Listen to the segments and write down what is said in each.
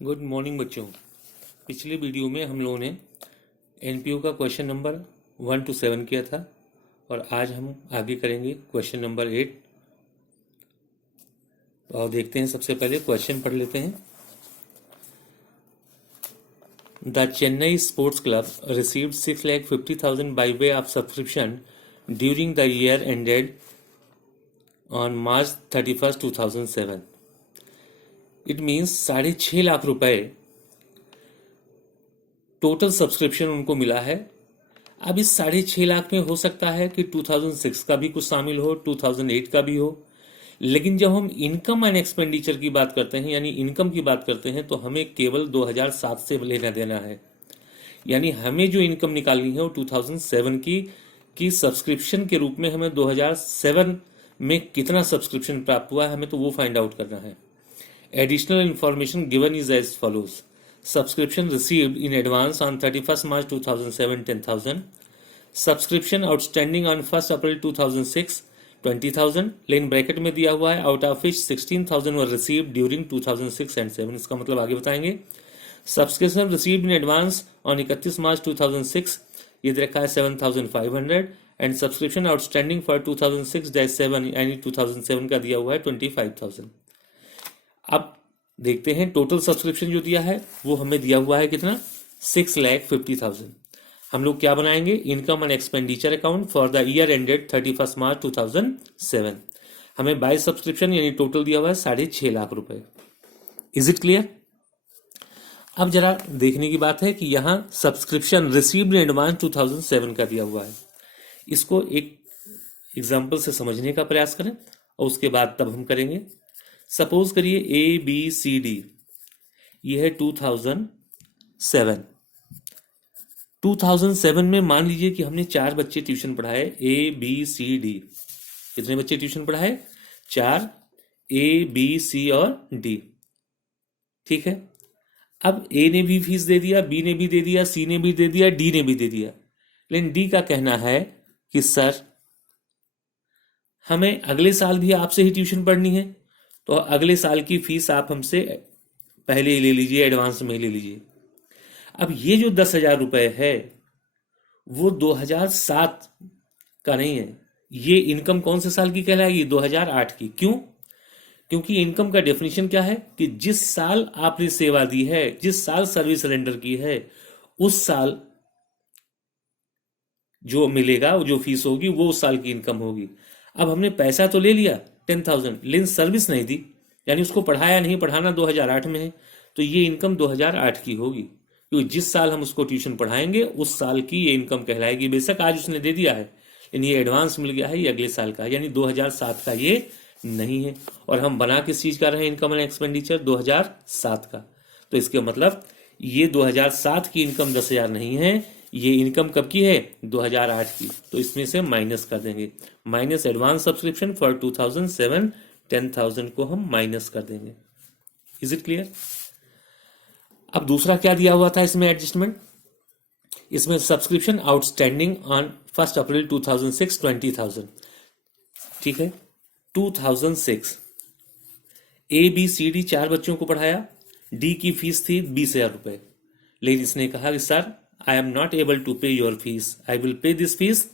Good morning बच्चों। पिछले video में हम लोगों ने एनपीओ का क्वेश्चन नंबर 1 to 7 किया था और आज हम आगे करेंगे क्वेश्चन नंबर 8। तो आओ देखते हैं। सबसे पहले क्वेश्चन पढ़ लेते हैं। The Chennai sports club received 6,50,000 by way of subscription during the year ended on March 31st, 2007. It means 6.5 lakh रुपए टोटल सब्सक्रिप्शन उनको मिला है। अब इस 6.5 लाख में हो सकता है कि 2006 का भी कुछ शामिल हो, 2008 का भी हो, लेकिन जब हम इनकम एंड एक्सपेंडिचर की बात करते हैं यानी इनकम की बात करते हैं तो हमें केवल 2007 से लेना देना है। यानी हमें जो इनकम निकालनी है वो 2007 की सब्सक्रिप्शन के रूप में हमें 2007 में कितना सब्सक्रिप्शन प्राप्त हुआ है हमें तो वो फाइंड आउट करना है। Additional information given is as follows. Subscription received in advance on 31st March 2007 10,000. Subscription outstanding on 1st April 2006 20,000. लेकिन ब्रैकेट में दिया हुआ है out of which 16,000 were received during 2006 and 7. इसका मतलब आगे बताएंगे। Subscription received in advance on 31 March 2006 ये रखा है 7,500 and subscription outstanding for 2006-7 यानी 2007 का दिया हुआ है 25,000। अब देखते हैं टोटल सब्सक्रिप्शन जो दिया है वो हमें दिया हुआ है कितना 6,50,000। हम लोग क्या बनाएंगे income and expenditure account for the year ended 31 March 2007। हमें बाय सब्सक्रिप्शन यानी टोटल दिया हुआ है 6.5 लाख रुपए। Is it clear? अब जरा देखने की बात है कि यहां सब्सक्रिप्शन रिसीव्ड इन एडवांस 2007 का दिया हुआ है। इसको एक एग्जाम्पल से समझने का प्रयास करें और उसके बाद तब हम करेंगे। सपोज करिए ABCD ये है 2007। 2007 में मान लीजिए कि हमने 4 बच्चे ट्यूशन पढ़ाए ABCD। कितने बच्चे ट्यूशन पढ़ाए? 4 ABC और D। ठीक है। अब A ने भी फीस दे दिया, B ने भी दे दिया, C ने भी दे दिया, D ने भी दे दिया। लेकिन D का कहना है कि सर हमें अगले साल भी आपसे ही ट्यूशन पढ़नी है तो अगले साल की फीस आप हमसे पहले ही ले लीजिए, एडवांस में ले लीजिए। अब ये जो 10,000 रुपए है वो 2007 का नहीं है। ये इनकम कौन से साल की कहलाएगी? 2008 की। क्यों? क्योंकि इनकम का डेफिनेशन क्या है कि जिस साल आपने सेवा दी है, जिस साल सर्विस रेंडर की है, उस साल जो मिलेगा, जो फीस होगी वो उस साल की इनकम होगी। अब हमने पैसा तो ले लिया 10,000 लेकिन सर्विस नहीं दी, यानी उसको पढ़ाया नहीं। पढ़ाना 2008 में है तो ये इनकम 2008 की होगी, क्योंकि जिस साल हम उसको ट्यूशन पढ़ाएंगे उस साल की ये इनकम कहलाएगी। बेशक आज उसने दे दिया है लेकिन ये एडवांस मिल गया है, ये अगले साल का, यानी 2007 का ये नहीं है। और हम बना किस चीज का रहे इनकम एंड एक्सपेंडिचर? 2007 का। तो इसके मतलब ये 2007 की इनकम 10,000 नहीं है, ये इनकम कब की है? 2008 की। तो इसमें से माइनस कर देंगे। माइनस एडवांस सब्सक्रिप्शन फॉर 2007 10,000 को हम माइनस कर देंगे। Is it clear? अब दूसरा क्या दिया हुआ था इसमें एडजस्टमेंट? इसमें सब्सक्रिप्शन आउटस्टैंडिंग ऑन 1 अप्रैल 2006 20,000। ठीक है। 2006 ABCD 4 बच्चों को पढ़ाया। D की फीस थी 20,000 रुपए। लेकिन इसने कहा कि sir I am not able to pay your fees, I will pay this fees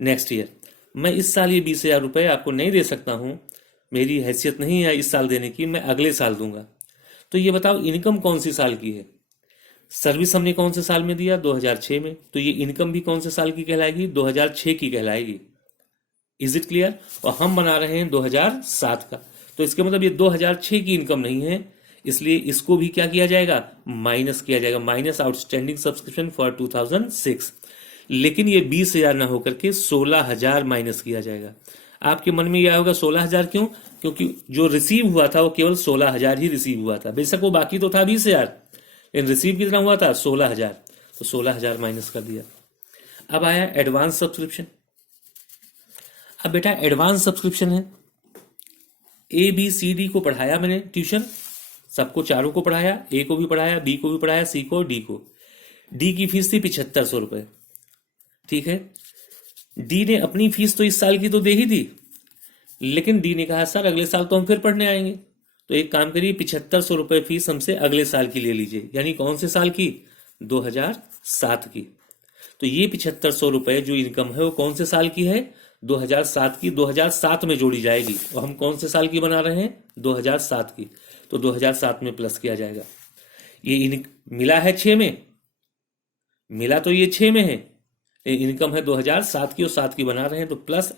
next year. मैं इस साल ये 20,000 रुपए आपको नहीं दे सकता हूं, मेरी हैसियत नहीं है इस साल देने की, मैं अगले साल दूंगा। तो ये बताओ इनकम कौन सी साल की है? सर्विस हमने कौन से साल में दिया? 2006 में। तो ये इनकम भी कौन से साल की कहलाएगी? 2006 की कहलाएगी। Is it clear? और हम बना रहे हैं 2007 का, तो इसके मतलब ये 2006 की इनकम नहीं है, इसलिए इसको भी क्या किया जाएगा? माइनस किया जाएगा। Minus outstanding subscription for 2006। लेकिन ये 20,000 ना होकर के 16,000 माइनस किया जाएगा। आपके मन में यह होगा 16,000 क्यों? क्योंकि जो रिसीव हुआ था वो केवल 16,000 ही रिसीव हुआ था। बेशक वो बाकी तो था 20,000 लेकिन रिसीव कितना हुआ था? 16,000। तो 16,000 माइनस कर दिया। अब आया एडवांस सब्सक्रिप्शन। अब बेटा एडवांस सब्सक्रिप्शन है, ABCD को पढ़ाया मैंने ट्यूशन, सबको चारों को पढ़ाया, A को भी पढ़ाया, B को भी पढ़ाया, C को, D को। D की फीस थी 7,500 रुपए। ठीक है। D ने अपनी फीस तो इस साल की तो दे ही दी, लेकिन D ने कहा सर अगले साल तो हम फिर पढ़ने आएंगे, तो एक काम करिए, 7500 रुपये फीस हमसे अगले साल की ले लीजिए, यानी कौन से साल की? 2007 की। तो ये 7500 रुपये जो इनकम है वो कौन से साल की है? 2007 की। 2007 में जोड़ी जाएगी, और हम कौन से साल की बना रहे हैं? 2007 की। तो 2007 में प्लस किया जाएगा। ये मिला है 6 में, मिला तो ये 6 में है, इनकम है 2007 की और 7 की बना रहे हैं, तो प्लस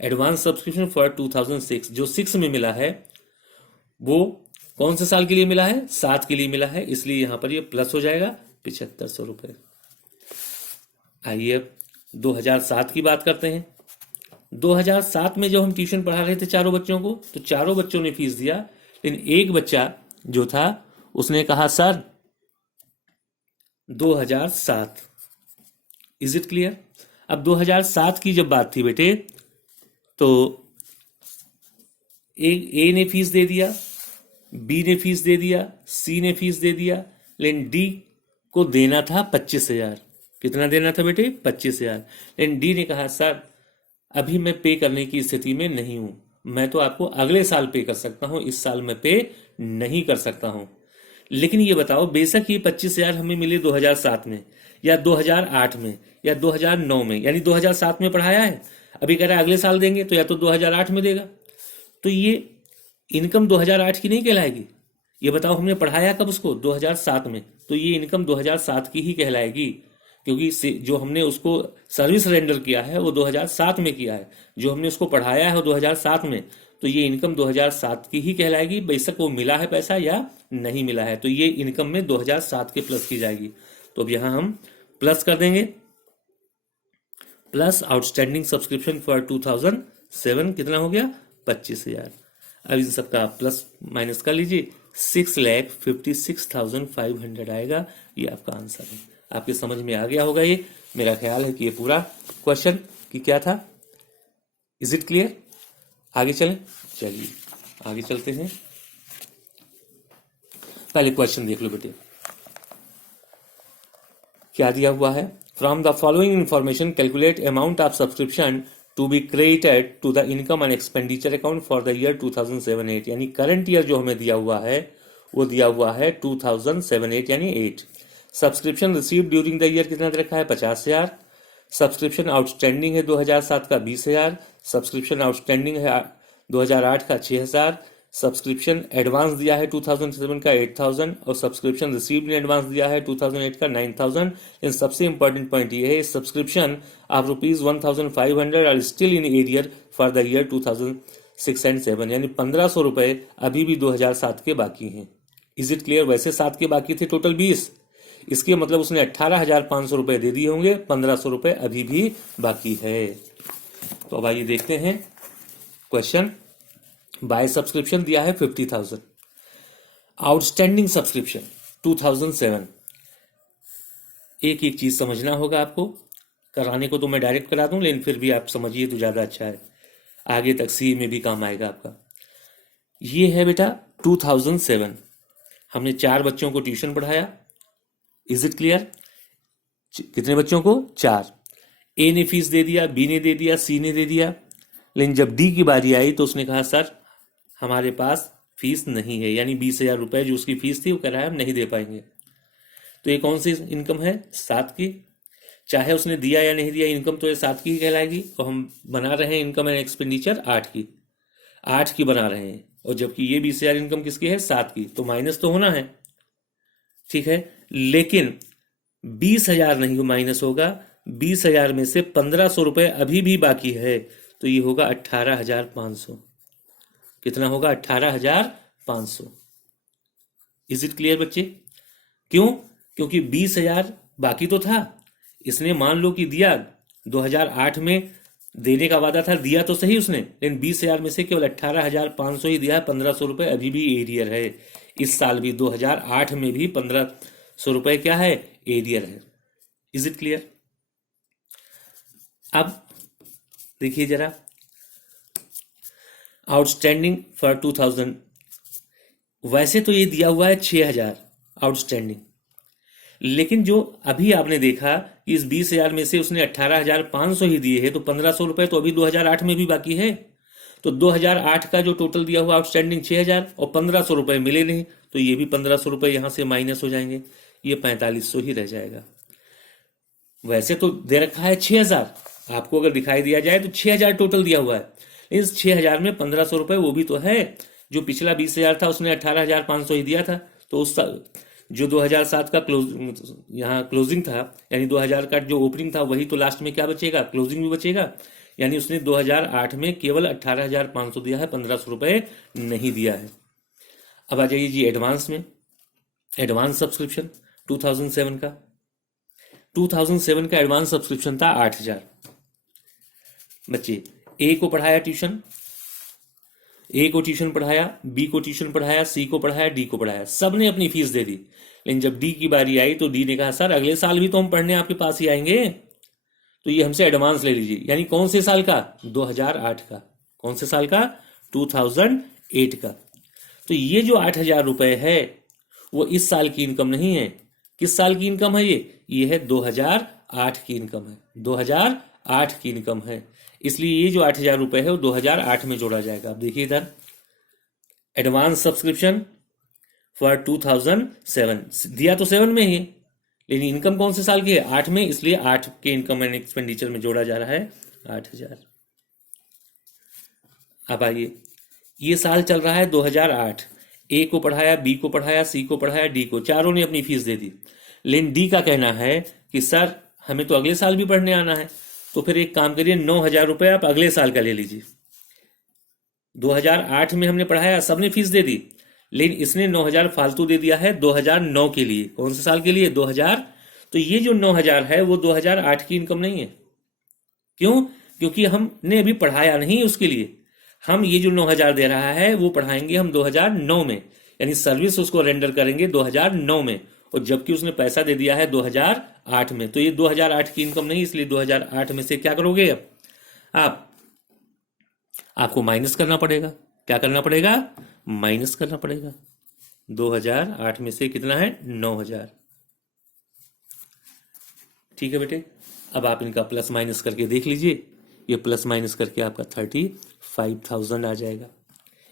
एडवांस सब्सक्रिप्शन फॉर 2006 जो 6 में मिला है वो कौन से साल के लिए मिला है? 7 के लिए मिला है, इसलिए यहां पर ये प्लस हो जाएगा 7500 रुपये। आइए अब 2007 की बात करते हैं। 2007 में जब हम ट्यूशन पढ़ा रहे थे चारों बच्चों को, तो चारों बच्चों ने फीस दिया, लेकिन एक बच्चा जो था उसने कहा सर 2007। Is it clear? अब 2007 की जब बात थी बेटे, तो ए ने फीस दे दिया, बी ने फीस दे दिया, सी ने फीस दे दिया, लेकिन डी को देना था 25,000। कितना देना था बेटे? 25,000। लेकिन डी ने कहा सर अभी मैं पे करने की स्थिति में नहीं हूं, मैं तो आपको अगले साल पे कर सकता हूं, इस साल मैं पे नहीं कर सकता हूं। लेकिन ये बताओ, बेशक ये 25,000 हमें मिले 2007 में या 2008 में या 2009 में, यानी 2007 में पढ़ाया है, अभी कह रहा है अगले साल देंगे, तो या तो 2008 में देगा, तो ये इनकम 2008 की नहीं कहलाएगी। ये बताओ हमने पढ़ाया कब उसको? 2007 में, तो ये इनकम 2007 की ही कहलाएगी, क्योंकि जो हमने उसको सर्विस रेंडर किया है वो 2007 में किया है, जो हमने उसको पढ़ाया है वो 2007 में, तो ये इनकम 2007 की ही कहलाएगी, बेशक वो मिला है पैसा या नहीं मिला है, तो ये इनकम में 2007 के प्लस की जाएगी। तो अब यहां हम प्लस कर देंगे, प्लस आउटस्टैंडिंग सब्सक्रिप्शन फॉर 2007 कितना हो गया? 25,000। अब इन सबका प्लस माइनस कर लीजिए, 6,56,500 आएगा। ये आपका आंसर है। आपके समझ में आ गया होगा ये, मेरा ख्याल है कि ये पूरा क्वेश्चन कि क्या था। Is it clear? आगे चलें? चलिए आगे चलते हैं। पहले क्वेश्चन देख लो बेटे, क्या दिया हुआ है? From the following information calculate amount of subscription to be credited to the income and expenditure account for the year 2007-8। यानी करंट ईयर जो हमें दिया हुआ है वो दिया हुआ है 2007-8 यानी 8। Subscription receive during the year कितना दे रखा है? 50,000। सब्सक्रिप्शन आउटस्टैंडिंग है 2007 का 20,000। सब्सक्रिप्शन आउटस्टैंडिंग है 2008 का 6,000। सब्सक्रिप्शन एडवांस दिया है 2007 का 8,000 और सब्सक्रिप्शन रिसीव्ड इन एडवांस दिया है 2008 का 9,000। इन सबसे इंपॉर्टेंट पॉइंट ये है, subscription of ₹1,500 are still in arrear for the year 2006 and 7, यानी 1,500 रुपए अभी भी 2007 के बाकी हैं। Is it clear? वैसे 7 के बाकी थे टोटल 20, इसके मतलब उसने 18,500 रुपए दे दिए होंगे, 1,500 रुपए अभी भी बाकी है। तो अब आइए देखते हैं क्वेश्चन। बाय सब्सक्रिप्शन दिया है 50,000, आउटस्टैंडिंग सब्सक्रिप्शन 2007। एक एक चीज समझना होगा आपको, कराने को तो मैं डायरेक्ट करा दूं, लेकिन फिर भी आप समझिए तो ज्यादा अच्छा है, आगे तक सी में भी काम आएगा आपका। ये है बेटा 2007, हमने 4 बच्चों को ट्यूशन पढ़ाया। Is it clear? कितने बच्चों को? 4। ए ने फीस दे दिया, बी ने दे दिया, सी ने दे दिया, लेकिन जब डी की बारी आई तो उसने कहा सर हमारे पास फीस नहीं है, यानी 20,000 रुपए जो उसकी फीस थी वो कह रहा है हम नहीं दे पाएंगे। तो ये कौन सी इनकम है? 7 की। चाहे उसने दिया या नहीं दिया, इनकम तो ये 7 की ही कहलाएगी। और हम बना रहे हैं इनकम एंड एक्सपेंडिचर 8 की बना रहे हैं, और जबकि ये 20,000 इनकम किसकी है? 7 की, तो माइनस तो होना है, ठीक है। लेकिन 20,000 नहीं माइनस होगा, 20,000 में से 1,500 रुपए अभी भी बाकी है, तो ये होगा 18,500। कितना होगा? 18,500। इज इट क्लियर बच्चे? क्यों? क्योंकि 20,000 बाकी तो था, इसने मान लो कि दिया 2008 में, देने का वादा था, दिया तो सही उसने, लेकिन 20,000 में से केवल 18,500 ही दिया है, 1,500 रुपए अभी भी एरियर है। इस साल भी 2008 में भी 1,500 रुपए क्या है? एरियर है। Is it clear? अब देखिए जरा, आउटस्टैंडिंग फॉर 2000, वैसे तो ये दिया हुआ है 6,000 आउटस्टैंडिंग, लेकिन जो अभी आपने देखा कि इस 20,000 में से उसने 18,500 ही दिए हैं, तो 1,500 रुपए तो अभी 2008 में भी बाकी है। तो 2008 का जो टोटल दिया हुआ आउटस्टैंडिंग 6000 और 1500 रुपए मिले नहीं, तो ये भी 1500 रुपए यहां से माइनस हो जाएंगे, ये 4500 ही रह जाएगा। वैसे तो दे रखा है 6000, आपको अगर दिखाई दिया जाए तो 6000 टोटल दिया हुआ है, लेकिन इस 6000 में 1500 रुपए वो भी तो है, जो पिछला 20000 था उसने 18500 ही दिया था, तो उस जो 2007 का यहाँ क्लोजिंग था, यानी 2000 का जो ओपनिंग था वही तो लास्ट में क्या बचेगा, क्लोजिंग भी बचेगा, यानी उसने 2008 में केवल 18500 दिया है, 1500 रुपए नहीं दिया है। अब आ जाइए जी एडवांस में, एडवांस सब्सक्रिप्शन 2007 का, 2007 का एडवांस सब्सक्रिप्शन था 8000। बच्चे ए को पढ़ाया ट्यूशन, ए को ट्यूशन पढ़ाया, बी को ट्यूशन पढ़ाया, सी को पढ़ाया, डी को पढ़ाया, सब ने अपनी फीस दे दी, लेकिन जब डी की बारी आई तो डी ने कहा सर अगले साल भी तो हम पढ़ने आपके पास ही आएंगे, तो ये हमसे एडवांस ले लीजिए। यानी कौन से साल का, 2008 का, कौन से साल का, 2008 का। तो ये जो 8000 रुपए है वो इस साल की इनकम नहीं है, किस साल की इनकम है, ये है 2008 की इनकम है, 2008 की इनकम है, इसलिए ये जो 8000 रुपए है वो 2008 में जोड़ा जाएगा। आप देखिए इधर एडवांस सब्सक्रिप्शन फॉर 2007 दिया तो 7 में ही, लेकिन इनकम कौन से साल की है, 8 में, इसलिए 8 के इनकम एंड एक्सपेंडिचर में जोड़ा जा रहा है 8000। अब आइए, ये साल चल रहा है 2008, ए को पढ़ाया, बी को पढ़ाया, सी को पढ़ाया, डी को, चारों ने अपनी फीस दे दी, लेकिन डी का कहना है कि सर हमें तो अगले साल भी पढ़ने आना है, तो फिर एक काम करिए 9000 रुपए आप अगले साल का ले लीजिए। 2008 में हमने पढ़ाया, सबने फीस दे दी, लेकिन इसने 9000 फालतू दे दिया है 2009 के लिए, कौन से साल के लिए, 2000। तो ये जो 9000 है वो 2008 की इनकम नहीं है, क्यों, क्योंकि हमने अभी पढ़ाया नहीं उसके लिए, हम ये जो 9000 दे रहा है वो पढ़ाएंगे हम 2009 में, यानी सर्विस उसको रेंडर करेंगे 2009 में, और जबकि उसने पैसा दे दिया है 2008 में, तो ये 2008 की इनकम नहीं, इसलिए 2008 में से क्या करोगे अब आपको माइनस करना पड़ेगा, क्या करना पड़ेगा, माइनस करना पड़ेगा। 2008 में से कितना है, 9000। ठीक है बेटे, अब आप इनका प्लस माइनस करके देख लीजिए, ये प्लस माइनस करके आपका 35,000 आ जाएगा।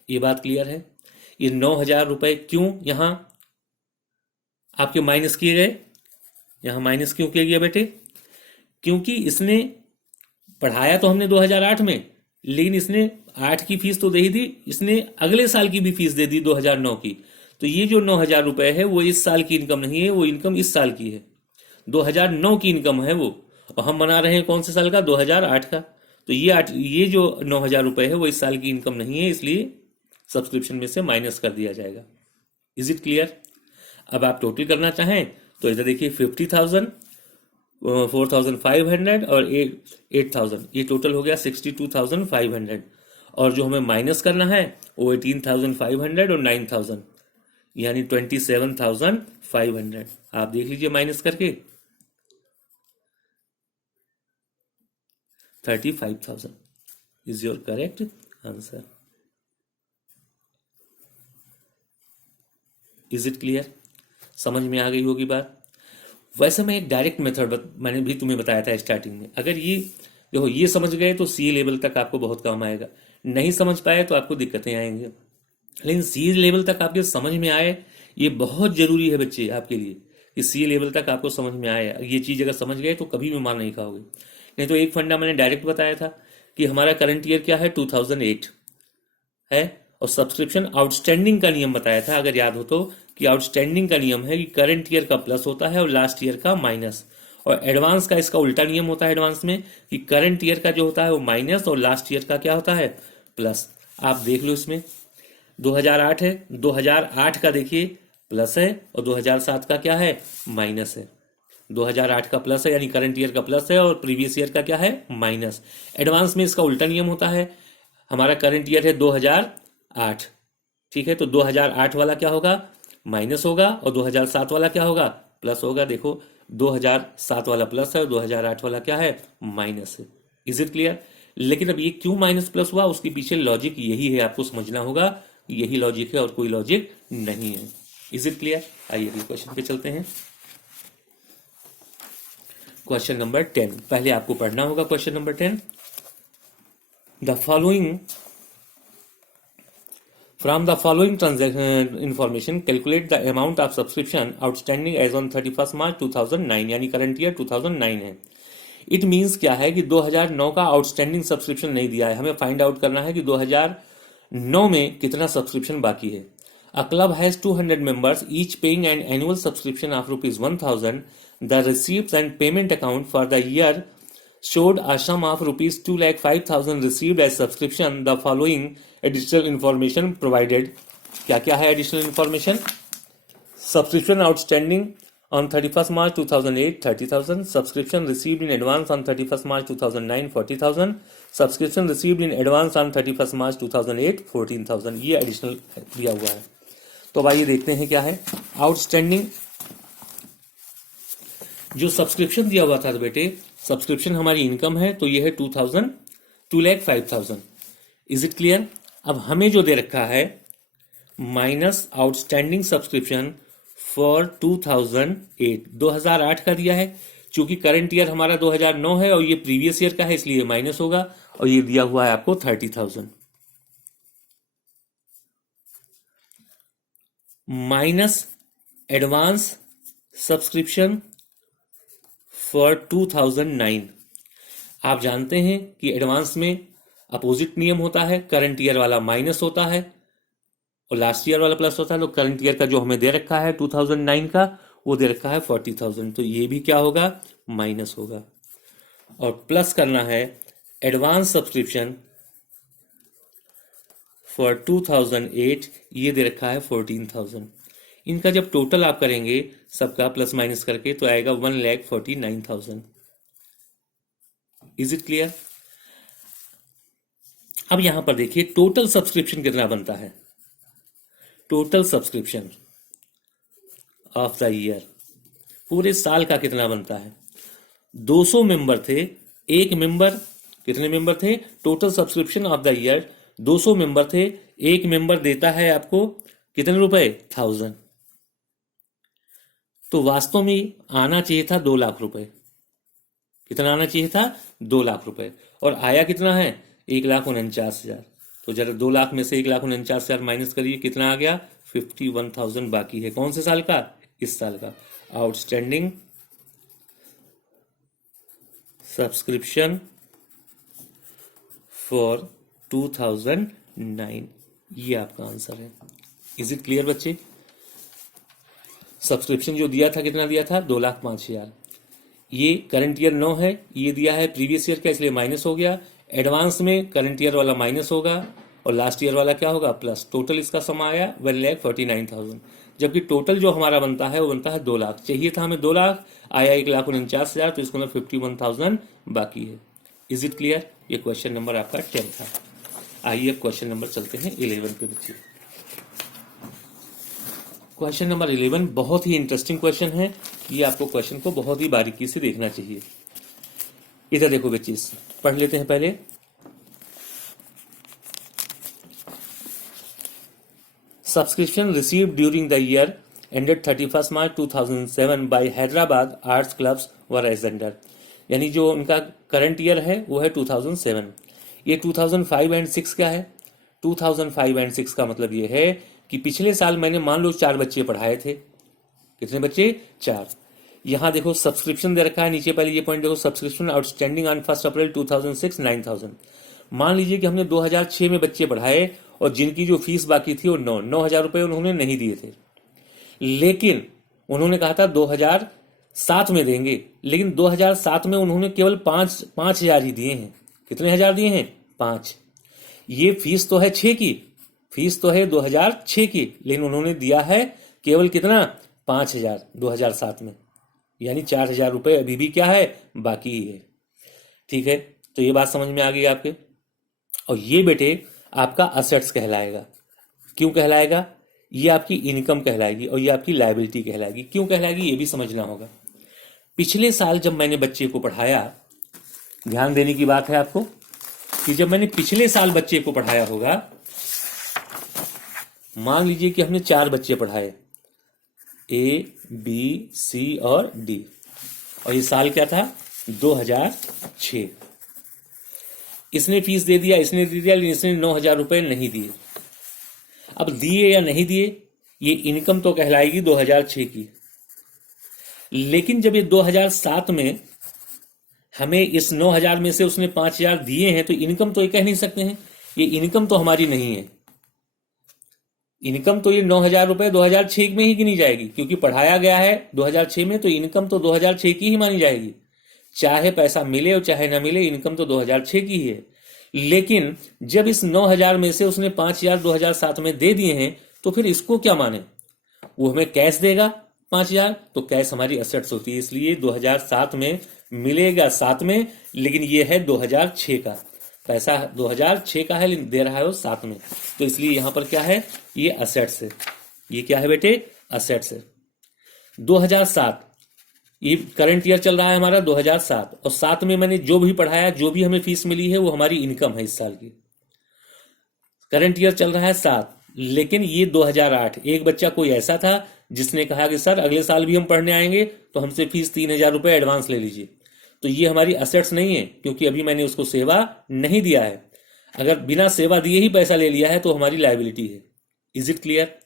ये बात क्लियर है। ये 9000 रुपए क्यों यहां आपके माइनस किए गए, यहां माइनस क्यों किया गया बेटे, क्योंकि इसने पढ़ाया तो हमने 2008 में, लेकिन इसने 8 की फीस तो दे ही दी, इसने अगले साल की भी फीस दे दी 2009 की, तो ये जो 9000 रुपए है वो इस साल की इनकम नहीं है, वो इनकम इस साल की है, 2009 की इनकम है वो, और हम बना रहे हैं कौन से साल का, 2008 का, तो ये जो 9000 रुपए है वो इस साल की इनकम नहीं है, इसलिए सब्सक्रिप्शन में से माइनस कर दिया जाएगा। Is it clear. अब आप टोटल करना चाहें तो इधर देखिए 50,000, 4,500 और 8,000, ये टोटल हो गया 62,500, और जो हमें माइनस करना है वो 18,500 और 9,000, यानी 27,500। आप देख लीजिए माइनस करके 35,000 is your correct answer. Is it clear, समझ में आ गई होगी बात। वैसे मैं एक डायरेक्ट मेथड मैंने भी तुम्हें बताया था स्टार्टिंग में, अगर ये देखो ये समझ गए तो सी लेवल तक आपको बहुत काम आएगा, नहीं समझ पाए तो आपको दिक्कतें आएंगी, लेकिन सी लेवल तक आपके समझ में आए ये बहुत जरूरी है बच्चे आपके लिए, कि सी लेवल तक आपको समझ में आए, ये चीज अगर समझ गए तो कभी भी मार नहीं खाओगे। नहीं तो एक फंडा मैंने डायरेक्ट बताया था कि हमारा करंट ईयर क्या है, 2008 है, और सब्सक्रिप्शन आउटस्टैंडिंग का नियम बताया था अगर याद हो तो, कि आउटस्टैंडिंग का नियम है कि करंट ईयर का प्लस होता है और लास्ट ईयर का माइनस, और एडवांस का इसका उल्टा नियम होता है एडवांस में, कि करंट ईयर का जो होता है वो माइनस और लास्ट ईयर का क्या होता है, प्लस। आप देख लो इसमें 2008 है, 2008 का देखिए प्लस है और 2007 का क्या है, माइनस है। 2008 का प्लस है यानी करंट ईयर का प्लस है और प्रीवियस ईयर का क्या है, माइनस। एडवांस में इसका उल्टा नियम होता है, हमारा करंट ईयर है 2008, ठीक है, तो 2008 वाला क्या होगा, माइनस होगा, और 2007 वाला क्या होगा, प्लस होगा। देखो 2007 वाला प्लस है और 2008 वाला क्या है, माइनस है। Is it clear. लेकिन अब ये क्यों माइनस प्लस हुआ, उसके पीछे लॉजिक यही है, आपको समझना होगा, यही लॉजिक है और कोई लॉजिक नहीं है। Is it clear. आइए क्वेश्चन पे चलते हैं। क्वेश्चन नंबर 10, पहले आपको पढ़ना होगा question number 10। The following from the following transaction information calculate the amount of subscription outstanding as on 31 March 2009, यानी करंट ईयर 2009 है। इट मीन्स क्या है कि 2009 का आउटस्टैंडिंग सब्सक्रिप्शन नहीं दिया है, हमें फाइंड आउट करना है कि 2009 में कितना सब्सक्रिप्शन बाकी है। A club has 200 members, each paying an annual subscription of rupees 1000. The receipts and payment account for the year showed a sum of rupees 2,05,000 received as subscription. The following additional information provided. क्या क्या है additional information? Subscription outstanding on 31st March 2008 30,000. Subscription received in advance on 31st March 2009 40,000. Subscription received in advance on 31st March 2008 14,000. ये additional दिया हुआ है। तो अब आइए देखते हैं क्या है आउटस्टैंडिंग। जो सब्सक्रिप्शन दिया हुआ था तो बेटे, सब्सक्रिप्शन हमारी इनकम है, तो ये है 2,05,000। Is it clear? अब हमें जो दे रखा है माइनस आउटस्टैंडिंग सब्सक्रिप्शन फॉर 2008 का दिया है। चूंकि करंट ईयर हमारा 2009 है और ये प्रीवियस ईयर का है, इसलिए माइनस होगा, और ये दिया हुआ है आपको 30,000 माइनस एडवांस सब्सक्रिप्शन फॉर 2009। आप जानते हैं कि एडवांस में अपोजिट नियम होता है, करंट ईयर वाला माइनस होता है और लास्ट ईयर वाला प्लस होता है। तो करंट ईयर का जो हमें दे रखा है 2009 का, वो दे रखा है 40,000, तो ये भी क्या होगा, माइनस होगा। और प्लस करना है एडवांस सब्सक्रिप्शन फॉर 2008, ये दे रखा है 14,000। इनका जब टोटल आप करेंगे सबका प्लस माइनस करके, तो आएगा 1,49,000। Is it clear? अब यहां पर देखिए टोटल सब्सक्रिप्शन कितना बनता है। Total subscription of the year, पूरे साल का कितना बनता है। 200 मेंबर थे, एक मेंबर, कितने मेंबर थे, total subscription of the year 200 member थे, एक मेंबर देता है आपको कितने रुपए, 1000। तो वास्तव में आना चाहिए था 2 लाख रुपए। कितना आना चाहिए था, 2 लाख रुपए, और आया कितना है, 1,49,000। तो जरा 2 लाख में से 1,49,000 माइनस करिए, कितना आ गया, 51,000 बाकी है। कौन से साल का, इस साल का। आउटस्टैंडिंग सब्सक्रिप्शन फॉर 2009, ये आपका आंसर है। इज इट क्लियर बच्चे? सब्सक्रिप्शन जो दिया था कितना दिया था, 2,05,000। ये करंट ईयर 9 है, ये दिया है प्रीवियस ईयर का, इसलिए माइनस हो गया। एडवांस में करंट ईयर वाला माइनस होगा और लास्ट ईयर वाला क्या होगा, प्लस। टोटल इसका सम आया 1,49,000, जबकि टोटल जो हमारा बनता है वो बनता है 2 लाख। चाहिए था हमें 2 लाख, आया 1,49,000, तो इसको 51,000 बाकी है। Is it clear? ये क्वेश्चन नंबर आपका 10 था। आइए क्वेश्चन नंबर चलते हैं 11 पे बच्चे। क्वेश्चन नंबर 11 बहुत ही इंटरेस्टिंग क्वेश्चन है। ये आपको क्वेश्चन को बहुत ही बारीकी से देखना चाहिए। इधर देखो बच्चे, पढ़ लेते हैं पहले। Subscription received during the year ended 31 March 2007 by Hyderabad arts clubs were as under, यानी जो उनका करंट ईयर है वो है 2007। ये 2005 एंड 6 क्या है, 2005 एंड 6 का मतलब ये है कि पिछले साल मैंने मान लो 4 बच्चे पढ़ाए थे। कितने बच्चे, 4। यहां देखो सब्सक्रिप्शन दे रखा है नीचे, पहले ये पॉइंट देखो, सब्सक्रिप्शन आउटस्टैंडिंग ऑन 1 अप्रैल 2006 9,000। मान लीजिए कि हमने 2006 में बच्चे पढ़ाए और जिनकी जो फीस बाकी थी वो 9,000 रुपए उन्होंने नहीं दिए थे, लेकिन उन्होंने कहा था 2007 में देंगे, लेकिन 2007 में उन्होंने केवल 5,000 ही दिए हैं। कितने हजार दिए हैं, 5। ये फीस तो है 6 की, फीस तो है 2006 की, लेकिन उन्होंने दिया है केवल कितना, 5,000 2007 में, यानी 4,000 रुपए अभी भी क्या है, बाकी ही है। ठीक है, तो ये बात समझ में आ गई आपके। और ये बेटे आपका असेट्स कहलाएगा। क्यों कहलाएगा, ये आपकी इनकम कहलाएगी और ये आपकी लायबिलिटी कहलाएगी। क्यों कहलाएगी ये भी समझना होगा। पिछले साल जब मैंने बच्चे को पढ़ाया, ध्यान देने की बात है आपको कि जब मैंने पिछले साल बच्चे को पढ़ाया होगा, मान लीजिए कि हमने 4 बच्चे पढ़ाए, A, B, C और D, और ये साल क्या था, 2006। इसने फीस दे दिया, इसने दे दिया, लेकिन इसने 9,000 रुपए नहीं दिए। अब दिए या नहीं दिए, ये इनकम तो कहलाएगी 2006 की। लेकिन जब ये 2007 में हमें इस 9,000 में से उसने 5,000 दिए हैं, तो इनकम तो ये कह नहीं सकते हैं, ये इनकम तो हमारी नहीं है। इनकम तो ये 9,000 रुपए 2006 में ही गिनी जाएगी, क्योंकि पढ़ाया गया है 2006 में, तो इनकम तो 2006 की ही मानी जाएगी। चाहे पैसा मिले और चाहे ना मिले, इनकम तो 2006 की ही है। लेकिन जब इस 9,000 में से उसने 5,000 2007 में दे दिए हैं, तो फिर इसको क्या माने? वो हमें कैश देगा 5,000, तो कैश हमारी असेट्स होती है, इसलिए 2007 में मिलेगा 7 में, लेकिन ये है 2006 का पैसा, 2006 का है लेकिन दे रहा है वो 7 में, तो इसलिए यहां पर क्या है, ये असेट्स है। ये क्या है बेटे? असेट्स है। 2007 ये करंट ईयर चल रहा है हमारा 2007, और 7 में मैंने जो भी पढ़ाया, जो भी हमें फीस मिली है, वो हमारी इनकम है इस साल की। करंट ईयर चल रहा है 7, लेकिन ये 2008। एक बच्चा कोई ऐसा था जिसने कहा कि सर अगले साल भी हम पढ़ने आएंगे, तो हमसे फीस 3,000 रुपये एडवांस ले लीजिए। तो ये हमारी असेट्स नहीं है, क्योंकि अभी मैंने उसको सेवा नहीं दिया है। अगर बिना सेवा दिए ही पैसा ले लिया है तो हमारी लायबिलिटी है। Is it clear?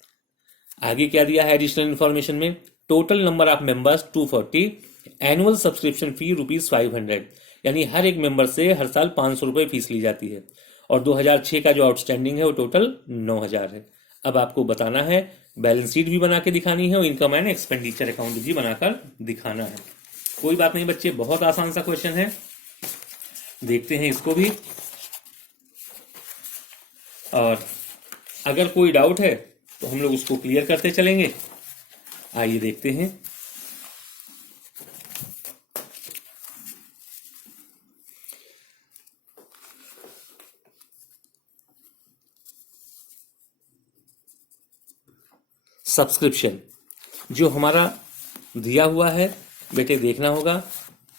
आगे क्या दिया है एडिशनल इंफॉर्मेशन में? Total number of members 240, annual subscription fee ₹500, यानी हर एक मेंबर से हर साल 500 रुपये फीस ली जाती है। और 2006 का जो आउटस्टैंडिंग है वो टोटल 9,000 है। अब आपको बताना है, बैलेंस शीट भी बना के दिखानी है और इनकम एंड एक्सपेंडिचर अकाउंट भी बनाकर दिखाना है। कोई बात नहीं बच्चे, बहुत आसान सा क्वेश्चन है, देखते हैं इसको भी। और अगर कोई डाउट है तो हम लोग उसको क्लियर करते चलेंगे। आइए देखते हैं। सब्सक्रिप्शन जो हमारा दिया हुआ है बेटे, देखना होगा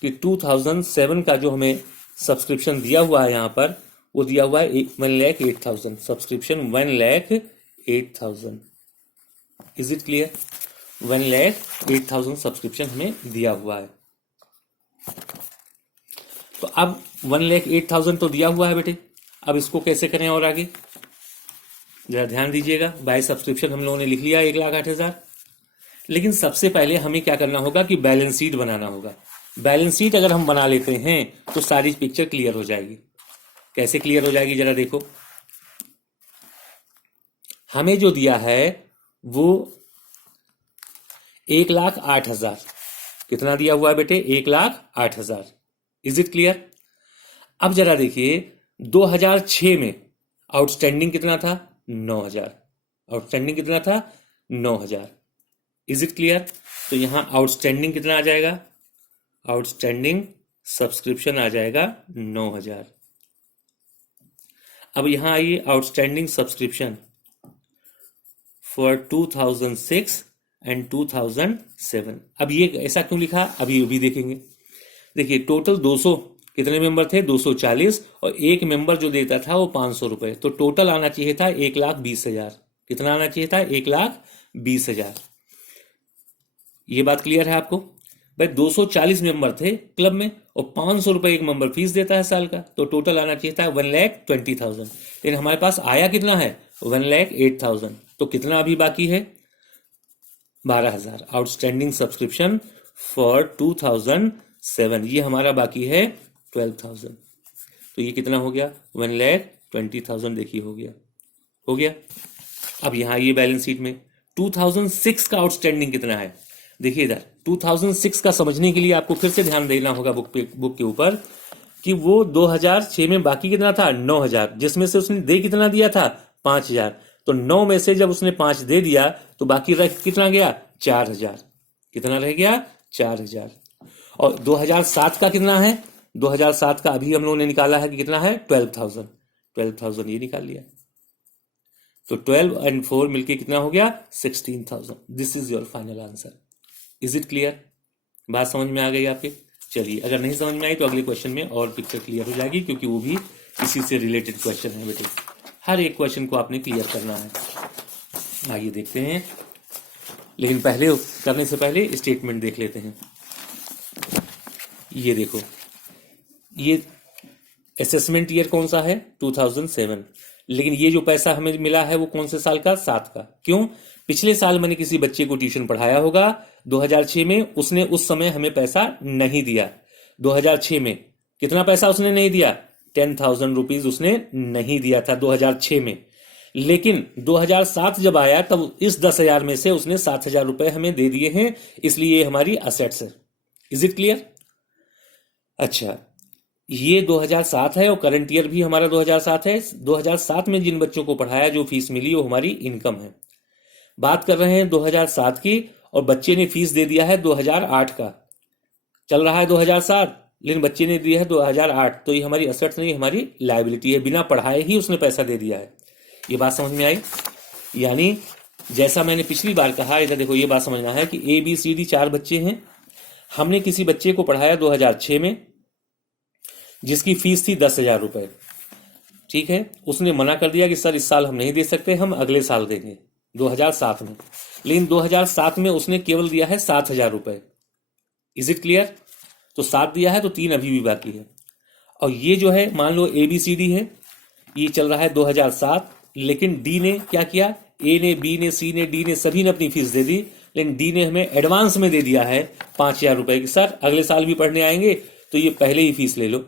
कि 2007 का जो हमें सब्सक्रिप्शन दिया हुआ है यहाँ पर, वो दिया हुआ है 1,08,000 subscription, 1,08,000। Is it clear? 1,08,000 subscription हमें दिया हुआ है। तो अब 1,08,000 तो दिया हुआ है बेटे, अब इसको कैसे करें और आगे जरा ध्यान दीजिएगा। बाय सब्सक्रिप्शन हम लोगों ने लिख लिया 1,08,000, लेकिन सबसे पहले हमें क्या करना होगा कि बैलेंस शीट बनाना होगा। बैलेंस शीट अगर हम बना लेते हैं तो सारी पिक्चर क्लियर हो जाएगी। कैसे क्लियर हो जाएगी जरा देखो। हमें जो दिया है वो 1,08,000, कितना दिया हुआ है बेटे? 1,08,000। Is it clear? अब जरा देखिए 2006 में आउटस्टैंडिंग कितना था? 9,000। आउटस्टैंडिंग कितना था? 9,000। Is it clear? तो यहां आउटस्टैंडिंग कितना आ जाएगा? आउटस्टैंडिंग सब्सक्रिप्शन आ जाएगा 9,000। अब यहां आइए, आउटस्टैंडिंग सब्सक्रिप्शन फॉर 2006 एंड 2007। अब ये ऐसा क्यों लिखा, अभी देखेंगे। देखिए टोटल 200 कितने मेंबर थे? 240, और एक मेंबर जो देता था वो 500 रुपए, तो टोटल आना चाहिए था 1,20,000। कितना आना चाहिए था? 1,20,000। ये बात क्लियर है आपको? भाई 240 मेंबर थे क्लब में और 500 रुपए एक मेंबर फीस देता है साल का, तो टोटल आना चाहिए था 1,20,000। लेकिन हमारे पास आया कितना है? 1,08,000। तो कितना अभी बाकी है? 12,000। आउटस्टैंडिंग सब्सक्रिप्शन फॉर 2007, ये हमारा बाकी है 12,000। तो ये कितना हो गया? 1,20,000। देखिए हो गया। अब यहां ये बैलेंस शीट में 2006 का आउटस्टैंडिंग कितना है? देखिए इधर 2006 का समझने के लिए आपको फिर से ध्यान देना होगा बुक के ऊपर कि वो 2006 में बाकी कितना था? 9,000, जिसमें से उसने दे कितना दिया था? 5,000। तो 9 में से जब उसने 5 दे दिया तो बाकी रह कितना गया? 4,000। कितना रह गया? 4,000। और 2007 का कितना है? 2007 का अभी हम लोगों ने निकाला है कि कितना है? 12,000। 12,000 ये निकाल लिया, तो 12 and 4 मिलके कितना हो गया? 16,000। This is your final answer. Is it clear? बात समझ में आ गई आपके? चलिए, अगर नहीं समझ में आई तो अगले क्वेश्चन में और पिक्चर क्लियर हो जाएगी, क्योंकि वो भी इसी से रिलेटेड क्वेश्चन है बेटे। हर एक क्वेश्चन को आपने क्लियर करना है। आइए देखते हैं, लेकिन पहले करने से पहले स्टेटमेंट देख लेते हैं। ये देखो, ये असेसमेंट ईयर कौन सा है? 2007। लेकिन ये जो पैसा हमें मिला है वो कौन से साल का? 7 का। क्यों? पिछले साल मैंने किसी बच्चे को ट्यूशन पढ़ाया होगा 2006 में, उसने उस समय हमें पैसा नहीं दिया। 2006 में कितना पैसा उसने नहीं दिया? 10,000 रुपीज उसने नहीं दिया था 2006 में। लेकिन 2007 जब आया तब इस 10,000 में से उसने 7,000 रुपए हमें दे दिए हैं, इसलिए ये हमारी असेट्स है। Is it clear? अच्छा, ये 2007 है और करंट ईयर भी हमारा 2007 है। 2007 में जिन बच्चों को पढ़ाया जो फीस मिली वो हमारी इनकम है। बात कर रहे हैं 2007 की, और बच्चे ने फीस दे दिया है 2008 का। चल रहा है 2007, लेकिन बच्चे ने दिया है 2008, तो ये हमारी असेट्स नहीं, हमारी लायबिलिटी है। बिना पढ़ाए ही उसने पैसा दे दिया है। ये बात समझ में आई? यानी जैसा मैंने पिछली बार कहा, इधर देखो, ये बात समझना है कि ABCD 4 बच्चे हैं। हमने किसी बच्चे को पढ़ाया 2006 में जिसकी फीस थी 10,000 रुपए। ठीक है, उसने मना कर दिया कि सर इस साल हम नहीं दे सकते, हम अगले साल देंगे 2007 में। लेकिन 2007 में उसने केवल दिया है 7,000 रुपए। Is it clear? तो 7 दिया है तो 3 अभी भी बाकी है। और ये जो है, मान लो ABCD है, ये चल रहा है 2007, लेकिन डी ने क्या किया? ए ने, बी ने, सी ने, डी ने, सभी ने अपनी फीस दे दी, लेकिन डी ने हमें एडवांस में दे दिया है 5,000 रुपए कि सर अगले साल भी पढ़ने आएंगे तो ये पहले ही फीस ले लो।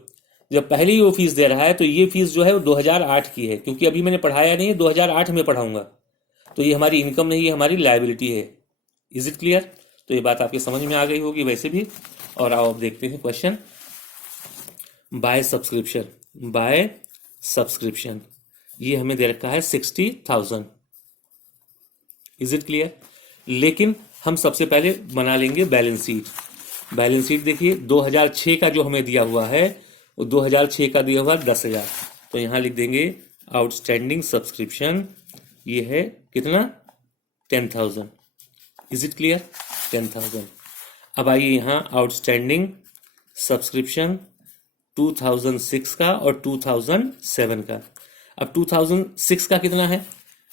जब पहले ही वो फीस दे रहा है तो ये फीस जो है वो 2008 की है, क्योंकि अभी मैंने पढ़ाया नहीं है, 2008 में पढ़ाऊंगा, तो ये हमारी इनकम नहीं है, हमारी लायबिलिटी है। Is it clear? तो ये बात आपके समझ में आ गई होगी वैसे भी। और आओ अब देखते हैं question. By subscription, by subscription ये हमें दे रखा है 60,000। Is it clear? लेकिन हम सबसे पहले बना लेंगे बैलेंस शीट। बैलेंस शीट देखिए, 2006 का जो हमें दिया हुआ है वो 2006 का दिया हुआ 10,000, तो यहां लिख देंगे आउटस्टैंडिंग सब्सक्रिप्शन, ये है कितना? 10,000। Is it clear? 10,000। अब आइए यहां आउटस्टैंडिंग सब्सक्रिप्शन 2006 का और 2007 का। अब 2006 का कितना है?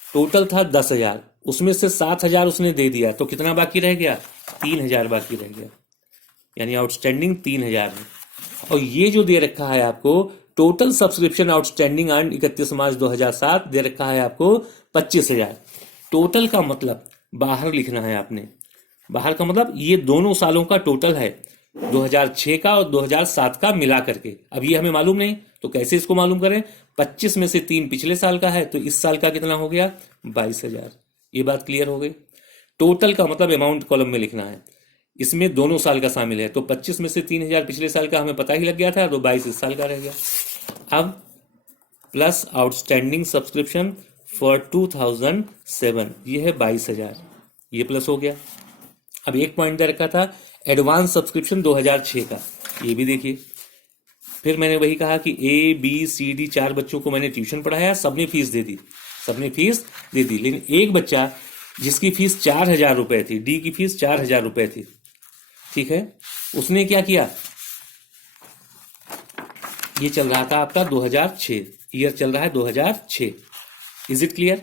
टोटल था 10,000, उसमें से 7,000 उसने दे दिया, तो कितना बाकी रह गया? 3,000 बाकी रह गया, यानी आउटस्टैंडिंग 3,000 है। और ये जो दे रखा है आपको total subscription outstanding on 31 March 2007 दे रखा है आपको 25,000। टोटल का मतलब बाहर लिखना है आपने। बाहर का मतलब ये दोनों सालों का टोटल है, 2006 का और 2007 का मिला करके। अब ये हमें मालूम नहीं, तो कैसे इसको मालूम करें? 25 में से 3 पिछले साल का है, तो इस साल का कितना हो गया? 22,000। ये बात क्लियर हो गई? टोटल का मतलब अमाउंट कॉलम में लिखना है, इसमें दोनों साल का शामिल है। तो 25 में से 3,000 पिछले साल का हमें पता ही लग गया था, तो 22 इस साल का रह गया। अब प्लस आउटस्टैंडिंग सब्सक्रिप्शन फॉर 2007, ये है 22,000, ये प्लस हो गया। अब एक पॉइंट दे रखा था एडवांस सब्सक्रिप्शन 2006 का, ये भी देखिए। फिर मैंने वही कहा कि ABCD 4 बच्चों को मैंने ट्यूशन पढ़ाया, सबने फीस दे दी, सबने फीस दे दी, लेकिन एक बच्चा जिसकी फीस 4,000 रुपए थी, डी की फीस 4,000 रुपए थी, ठीक है, उसने क्या किया? ये चल रहा था आपका 2006, ईयर चल रहा है 2006। Is it clear?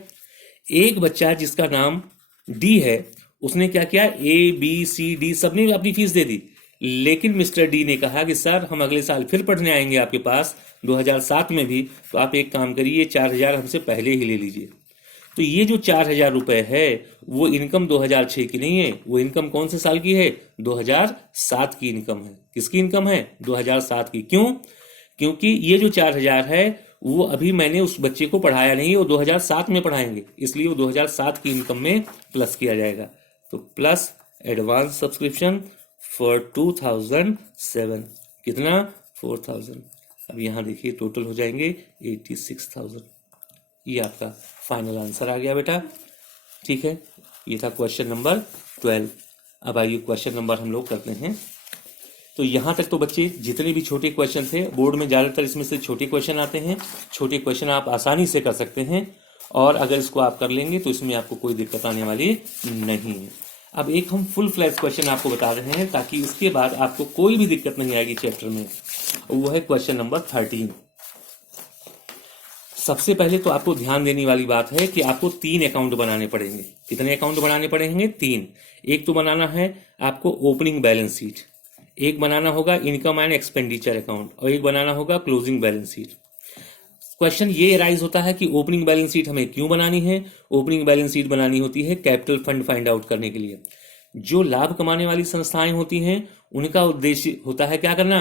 एक बच्चा जिसका नाम डी है, उसने क्या किया? ABCD सबने अपनी फीस दे दी, लेकिन मिस्टर डी ने कहा कि सर हम अगले साल फिर पढ़ने आएंगे आपके पास 2007 में भी, तो आप एक काम करिए 4,000 हमसे पहले ही ले लीजिए। तो ये जो 4,000 रुपए है वो इनकम 2006 की नहीं है, वो इनकम कौन से साल की है? 2007 की इनकम है। किसकी इनकम है? 2007 की। क्यों? क्योंकि ये जो 4,000 है वो अभी मैंने उस बच्चे को पढ़ाया नहीं, वो 2007 में पढ़ाएंगे, इसलिए वो 2007 की इनकम में प्लस किया जाएगा। तो प्लस एडवांस सब्सक्रिप्शन फॉर 2007, कितना? 4,000। अब यहां देखिए टोटल हो जाएंगे 86,000। ये आपका फाइनल आंसर आ गया बेटा, ठीक है। ये था क्वेश्चन नंबर 12। अब आइए क्वेश्चन नंबर हम लोग करते हैं। तो यहां तक तो बच्चे जितने भी छोटे क्वेश्चन थे, बोर्ड में ज्यादातर इसमें से छोटे क्वेश्चन आते हैं, छोटे क्वेश्चन आप आसानी से कर सकते हैं, और अगर इसको आप कर लेंगे तो इसमें आपको कोई दिक्कत आने वाली नहीं है। अब एक हम फुल फ्लैश क्वेश्चन आपको बता रहे हैं ताकि इसके बाद आपको कोई भी दिक्कत नहीं आएगी चैप्टर में, वो है क्वेश्चन नंबर 13। सबसे पहले तो आपको ध्यान देने वाली बात है कि आपको 3 अकाउंट बनाने पड़ेंगे। कितने अकाउंट बनाने पड़ेंगे? 3। एक तो बनाना है आपको ओपनिंग बैलेंस शीट, एक बनाना होगा इनकम एंड एक्सपेंडिचर अकाउंट, और एक बनाना होगा क्लोजिंग बैलेंस शीट। क्वेश्चन ये राइज होता है कि ओपनिंग बैलेंस शीट हमें क्यों बनानी है। ओपनिंग बैलेंस शीट बनानी होती है कैपिटल फंड फाइंड आउट करने के लिए। जो लाभ कमाने वाली संस्थाएं होती हैं उनका उद्देश्य होता है क्या करना,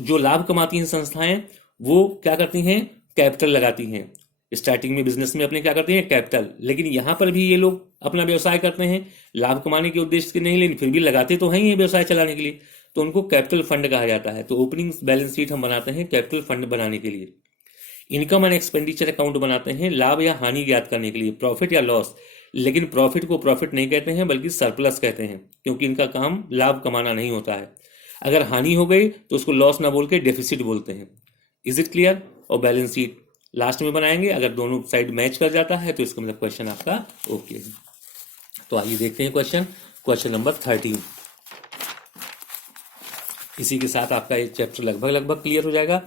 जो लाभ कमाती हैं संस्थाएं वो क्या करती हैं, कैपिटल लगाती हैं। स्टार्टिंग में बिजनेस में अपने क्या करते हैं, कैपिटल। लेकिन यहां पर भी ये लोग अपना व्यवसाय करते हैं लाभ कमाने के उद्देश्य से नहीं, लेकिन फिर भी लगाते तो हैं ही व्यवसाय चलाने के लिए, तो उनको कैपिटल फंड कहा जाता है। तो ओपनिंग बैलेंस शीट हम बनाते हैं कैपिटल फंड बनाने के लिए। इनकम एंड एक्सपेंडिचर अकाउंट बनाते हैं लाभ या हानि ज्ञात करने के लिए, प्रॉफिट या लॉस। लेकिन प्रॉफिट को प्रॉफिट नहीं कहते हैं बल्कि सरप्लस कहते हैं, क्योंकि इनका काम लाभ कमाना नहीं होता है। अगर हानि हो गई तो उसको लॉस ना बोल के डेफिसिट बोलते हैं। Is it clear. और बैलेंस शीट लास्ट में बनाएंगे, अगर दोनों साइड मैच कर जाता है तो इसका मतलब क्वेश्चन आपका ओके है। तो आइए देखते हैं क्वेश्चन नंबर 13। इसी के साथ आपका ये चैप्टर लगभग क्लियर हो जाएगा।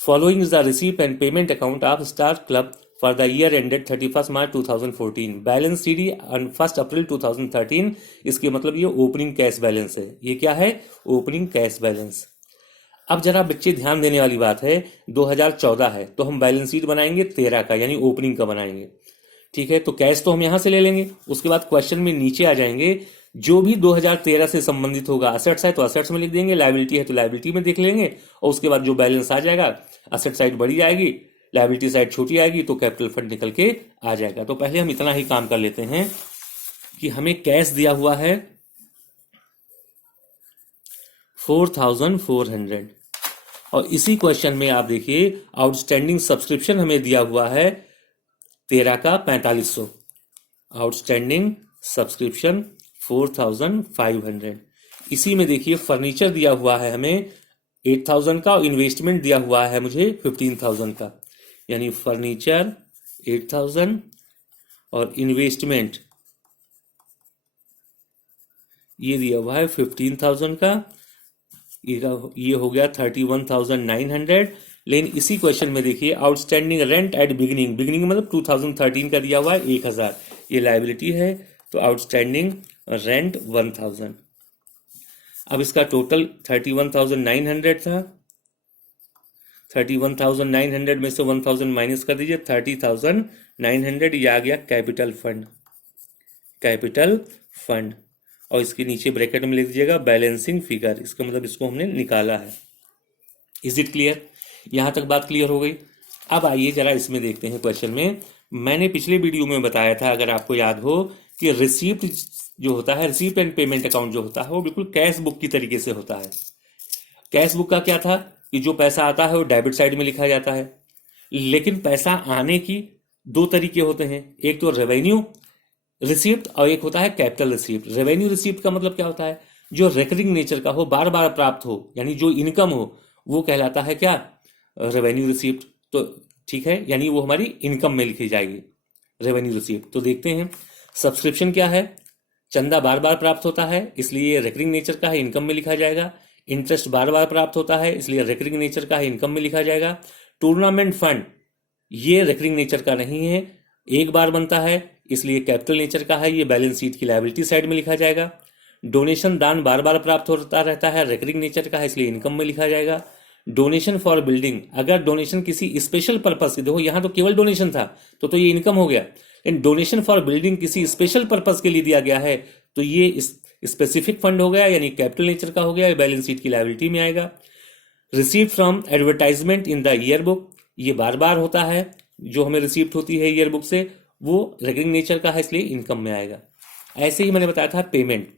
Following is the receipt and payment account of star club for the year ended 31 March 2014, balance sheet on 1 अप्रैल 2013। इसके मतलब ये ओपनिंग कैश बैलेंस है। ये क्या है, ओपनिंग कैश बैलेंस। अब जरा बच्चे ध्यान देने वाली बात है, 2014 है तो हम बैलेंस शीट बनाएंगे 13 का, यानी ओपनिंग का बनाएंगे। ठीक है, तो कैश तो हम यहां से ले लेंगे। उसके बाद क्वेश्चन में नीचे आ जाएंगे, जो भी 2013 से संबंधित होगा, असेट्स है तो असेट्स में लिख देंगे, लायबिलिटी है तो लायबिलिटी में देख लेंगे, और उसके बाद जो बैलेंस आ जाएगा, असेट साइड बड़ी आएगी, लायबिलिटी साइड छोटी आएगी, तो कैपिटल फंड निकल के आ जाएगा। तो पहले हम इतना ही काम कर लेते हैं कि हमें कैश दिया हुआ है 4400, और इसी क्वेश्चन में आप देखिए आउटस्टैंडिंग सब्सक्रिप्शन हमें दिया हुआ है 13 का 4500, आउटस्टैंडिंग सब्सक्रिप्शन 4500। इसी में देखिए फर्नीचर दिया हुआ है हमें 8000 का, और इन्वेस्टमेंट दिया हुआ है मुझे 15000 का, यानी फर्नीचर 8000 और इन्वेस्टमेंट ये दिया हुआ है 15000 का, ये हो गया 31,900। लेकिन इसी क्वेश्चन में देखिए आउटस्टैंडिंग रेंट एट बिगिनिंग मतलब 2013 का दिया हुआ है 1000, ये लायबिलिटी है, तो आउटस्टैंडिंग रेंट 1000। अब इसका टोटल 31,900 था, 31,900 में से 1000 माइनस कर दीजिए, 30,900, ये आ गया कैपिटल फंड। और इसके नीचे ब्रैकेट में लिख दीजिएगा बैलेंसिंग फिगर, इसका मतलब इसको हमने निकाला है। Is it clear. यहां तक बात क्लियर हो गई। अब आइए जरा इसमें देखते हैं क्वेश्चन में। मैंने पिछले वीडियो में बताया था, अगर आपको याद हो, कि रिसीप्ट जो होता है, रिसीप्ट एंड पेमेंट अकाउंट जो होता है वो बिल्कुल कैश बुक की तरीके से होता है। कैश बुक का क्या था कि जो पैसा आता है वो डेबिट साइड में लिखा जाता है, लेकिन पैसा आने की दो तरीके होते हैं, एक तो रेवेन्यू रिसीप्ट और एक होता है कैपिटल रिसीप्ट। रेवेन्यू रिसीप्ट का मतलब क्या होता है, जो रेकरिंग नेचर का हो, बार बार प्राप्त हो, यानी जो इनकम हो, वो कहलाता है क्या, रेवेन्यू रिसीप्ट। तो ठीक है, यानी वो हमारी इनकम में लिखी जाएगी रेवेन्यू रिसीप्ट। तो देखते हैं सब्सक्रिप्शन क्या है, चंदा बार बार प्राप्त होता है इसलिए रेकरिंग नेचर का है, इनकम में लिखा जाएगा। इंटरेस्ट बार बार प्राप्त होता है इसलिए रेकरिंग नेचर का है, इनकम में लिखा जाएगा। टूर्नामेंट फंड ये रेकरिंग नेचर का नहीं है, एक बार बनता है इसलिए कैपिटल नेचर का है, ये बैलेंस शीट की लायबिलिटी साइड में लिखा जाएगा। डोनेशन दान बार बार प्राप्त होता रहता है, रेकरिंग नेचर का है इसलिए इनकम में लिखा जाएगा। डोनेशन फॉर बिल्डिंग, अगर डोनेशन किसी स्पेशल पर्पस से, देखो यहां तो केवल डोनेशन था तो ये इनकम हो गया, लेकिन डोनेशन फॉर बिल्डिंग किसी स्पेशल पर्पस के लिए दिया गया है तो ये स्पेसिफिक फंड हो गया, यानी कैपिटल नेचर का हो गया, बैलेंस शीट की लायबिलिटी में आएगा। Received from advertisement in the year book, ये बार बार होता है, जो हमें रिसीप्ट होती है ईयर बुक से वो रेकरिंग नेचर का है इसलिए इनकम में आएगा। ऐसे ही मैंने बताया था पेमेंट,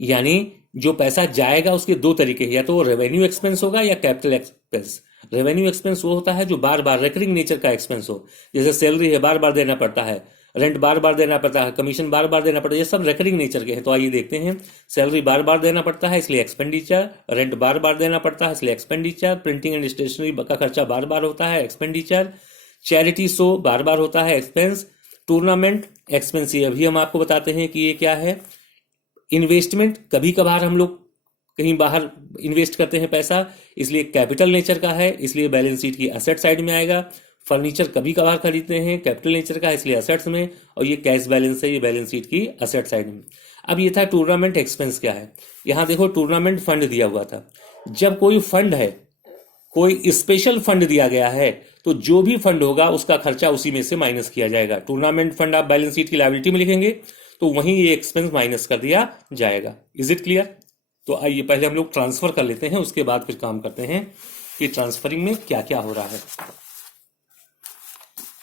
यानी जो पैसा जाएगा उसके दो तरीके हैं, या तो वो रेवेन्यू एक्सपेंस होगा या कैपिटल एक्सपेंस। रेवेन्यू एक्सपेंस वो होता है जो बार बार रेकरिंग नेचर का एक्सपेंस हो, जैसे सैलरी है बार बार देना पड़ता है, रेंट बार बार देना पड़ता है, कमीशन बार बार देना पड़ता है, ये सब रेकरिंग नेचर के हैं। तो आइए देखते हैं, सैलरी बार बार देना पड़ता है इसलिए एक्सपेंडिचर, रेंट बार बार देना पड़ता है इसलिए एक्सपेंडिचर, प्रिंटिंग एंड स्टेशनरी का खर्चा बार बार होता है एक्सपेंडिचर, चैरिटी शो बार बार होता है एक्सपेंस, टूर्नामेंट एक्सपेंस ये अभी हम आपको बताते हैं कि ये क्या है। इन्वेस्टमेंट कभी कभार हम लोग कहीं बाहर इन्वेस्ट करते हैं पैसा, इसलिए कैपिटल नेचर का है इसलिए बैलेंस शीट की असेट साइड में आएगा। फर्नीचर कभी कभार खरीदते हैं, कैपिटल नेचर का है इसलिए असेट्स में, और ये कैश बैलेंस है, ये बैलेंस शीट की असेट साइड में। अब ये था टूर्नामेंट एक्सपेंस क्या है। यहां देखो टूर्नामेंट फंड दिया हुआ था, जब कोई फंड है कोई स्पेशल फंड दिया गया है तो जो भी फंड होगा उसका खर्चा उसी में से माइनस किया जाएगा। टूर्नामेंट फंड आप बैलेंस शीट की लायबिलिटी में लिखेंगे तो वहीं ये एक्सपेंस माइनस कर दिया जाएगा। Is it clear? तो आइए पहले हम लोग ट्रांसफर कर लेते हैं, उसके बाद फिर काम करते हैं कि ट्रांसफरिंग में क्या क्या हो रहा है।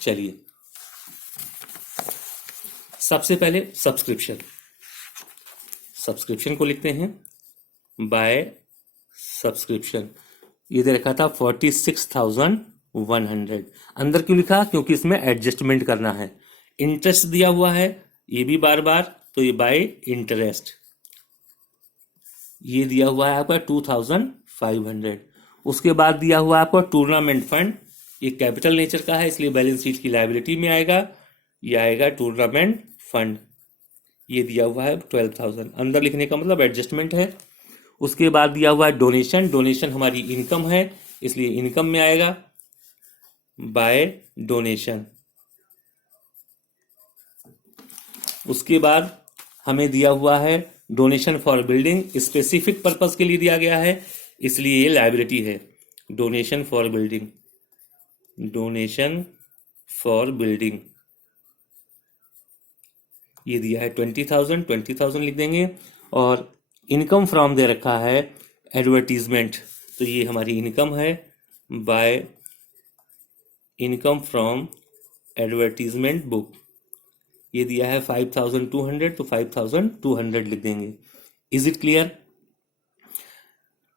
चलिए सबसे पहले सब्सक्रिप्शन को लिखते हैं बाय सब्सक्रिप्शन। ये दे रखा था 46,100। अंदर क्यों लिखा? क्योंकि इसमें एडजस्टमेंट करना है। इंटरेस्ट दिया हुआ है ये भी बार बार, तो ये बाय इंटरेस्ट। ये दिया हुआ है आपका 2,500। उसके बाद दिया हुआ है आपका टूर्नामेंट फंड। ये कैपिटल नेचर का है इसलिए बैलेंस शीट की लायबिलिटी में आएगा। ये आएगा टूर्नामेंट फंड। ये दिया हुआ है 12,000। अंदर लिखने का मतलब एडजस्टमेंट है। उसके बाद दिया हुआ है डोनेशन हमारी इनकम है इसलिए इनकम में आएगा बाय डोनेशन। उसके बाद हमें दिया हुआ है donation for building, specific purpose के लिए दिया गया है इसलिए ये लायबिलिटी है। डोनेशन फॉर बिल्डिंग ये दिया है 20,000 लिख देंगे। और इनकम फ्रॉम दे रखा है एडवर्टीजमेंट, तो ये हमारी इनकम है by income from advertisement book. ये दिया है 5,200 तो 5,200 लिख देंगे। Is it clear?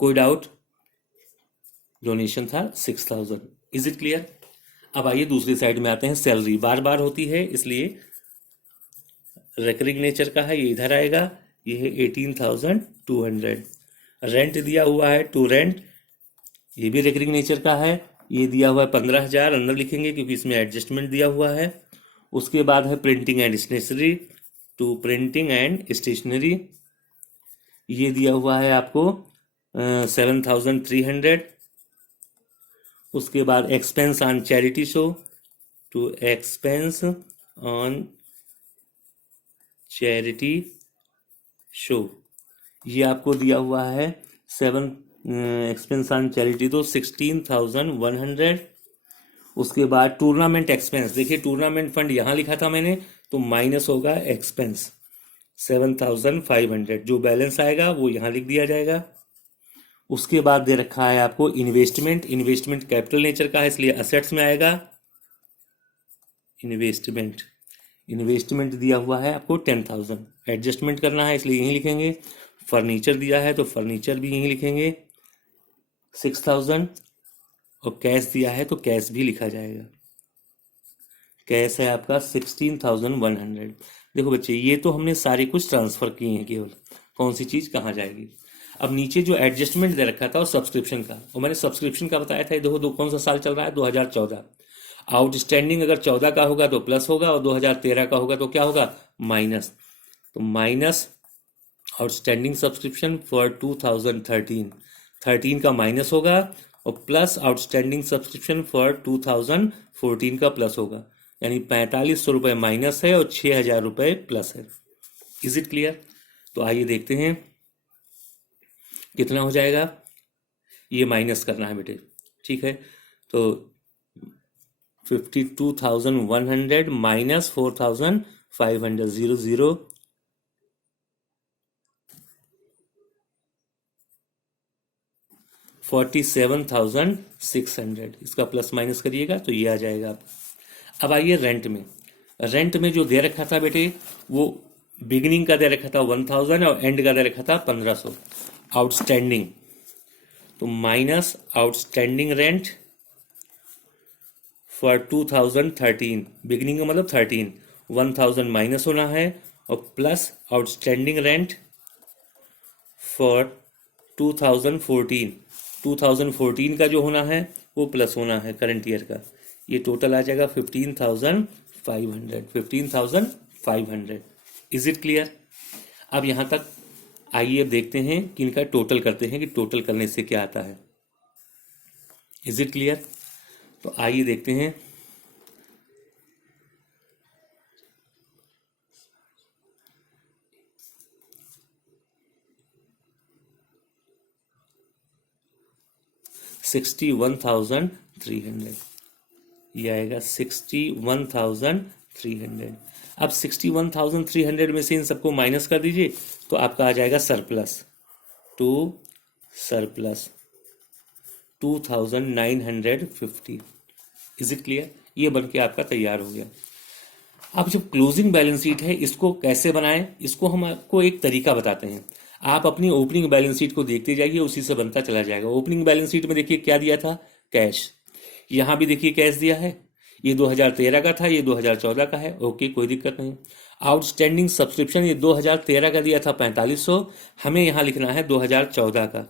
कोई डाउट? डोनेशन था 6,000। Is it clear? अब आइए दूसरी साइड में आते हैं। सैलरी बार बार होती है इसलिए रेकरिंग नेचर का है, ये इधर आएगा। ये है 18,200। रेंट दिया हुआ है टू रेंट, ये भी रेकरिंग नेचर का है। ये दिया हुआ है 15,000, अंदर लिखेंगे क्योंकि इसमें एडजस्टमेंट दिया हुआ है। उसके बाद है printing and stationery, to printing and stationery. ये दिया हुआ है आपको 7,300। उसके बाद expense on charity show, to expense on charity show. ये आपको दिया हुआ है 7 एक्सपेंस ऑन चैरिटी तो 16,100। उसके बाद टूर्नामेंट एक्सपेंस, देखिए टूर्नामेंट फंड यहाँ लिखा था मैंने तो माइनस होगा एक्सपेंस 7,500। जो बैलेंस आएगा वो यहाँ लिख दिया जाएगा। उसके बाद दे रखा है आपको इन्वेस्टमेंट कैपिटल नेचर का है इसलिए असेट्स में आएगा इन्वेस्टमेंट दिया हुआ है आपको 10,000। एडजस्टमेंट करना है इसलिए यहीं लिखेंगे। फर्नीचर दिया है तो फर्नीचर भी यहीं लिखेंगे 6,000। और कैश दिया है तो कैश भी लिखा जाएगा। कैश है आपका 16,100। देखो बच्चे ये तो हमने सारे कुछ ट्रांसफर किए हैं, केवल कौन सी चीज कहाँ जाएगी। अब नीचे जो एडजस्टमेंट दे रखा था वो सब्सक्रिप्शन का, और मैंने सब्सक्रिप्शन का बताया था। देखो कौन सा साल चल रहा है? 2014। आउटस्टैंडिंग अगर 14 का होगा तो प्लस होगा और 2013 का होगा तो क्या होगा? माइनस। तो माइनस आउटस्टैंडिंग सब्सक्रिप्शन फॉर 2013 का माइनस होगा और प्लस आउटस्टैंडिंग सब्सक्रिप्शन फॉर 2014 का प्लस होगा। यानी 4,500 रुपये माइनस है और 6,000 रुपये प्लस है। Is it clear? तो आइए देखते हैं कितना हो जाएगा। ये माइनस करना है बेटे, ठीक है। तो 52,100 माइनस 4,500 0 47,600। इसका प्लस माइनस करिएगा तो ये आ जाएगा। अब आइए रेंट में जो दे रखा था बेटे वो बिगिनिंग का दे रखा था 1,000 और एंड का दे रखा था 1,500। आउटस्टैंडिंग तो minus outstanding rent for 2013, beginning का मतलब 13, 1,000 माइनस होना है और प्लस आउटस्टैंडिंग रेंट फॉर 2014 का जो होना है वो प्लस होना है करंट ईयर का। ये टोटल आ जाएगा 15,500। Is it clear? अब यहाँ तक आइए अब देखते हैं कि इनका टोटल करते हैं कि टोटल करने से क्या आता है। Is it clear? तो आइए देखते हैं। 61,300, ये आएगा 61,300। अब 61,300 में से इन सबको माइनस कर दीजिए तो आपका आ जाएगा surplus, to surplus 2,950। Is it clear? ये बन के आपका तैयार हो गया। अब जब क्लोजिंग बैलेंस शीट है इसको कैसे बनाएं, इसको हम आपको एक तरीका बताते हैं। आप अपनी ओपनिंग बैलेंस शीट को देखते जाइए, उसी से बनता चला जाएगा। ओपनिंग बैलेंस शीट में देखिए क्या दिया था, कैश। यहाँ भी देखिए कैश दिया है, ये 2013 का था, ये 2014 का है। ओके, कोई दिक्कत नहीं। आउटस्टैंडिंग सब्सक्रिप्शन ये 2013 का दिया था 4500, हमें यहाँ लिखना है 2014 का।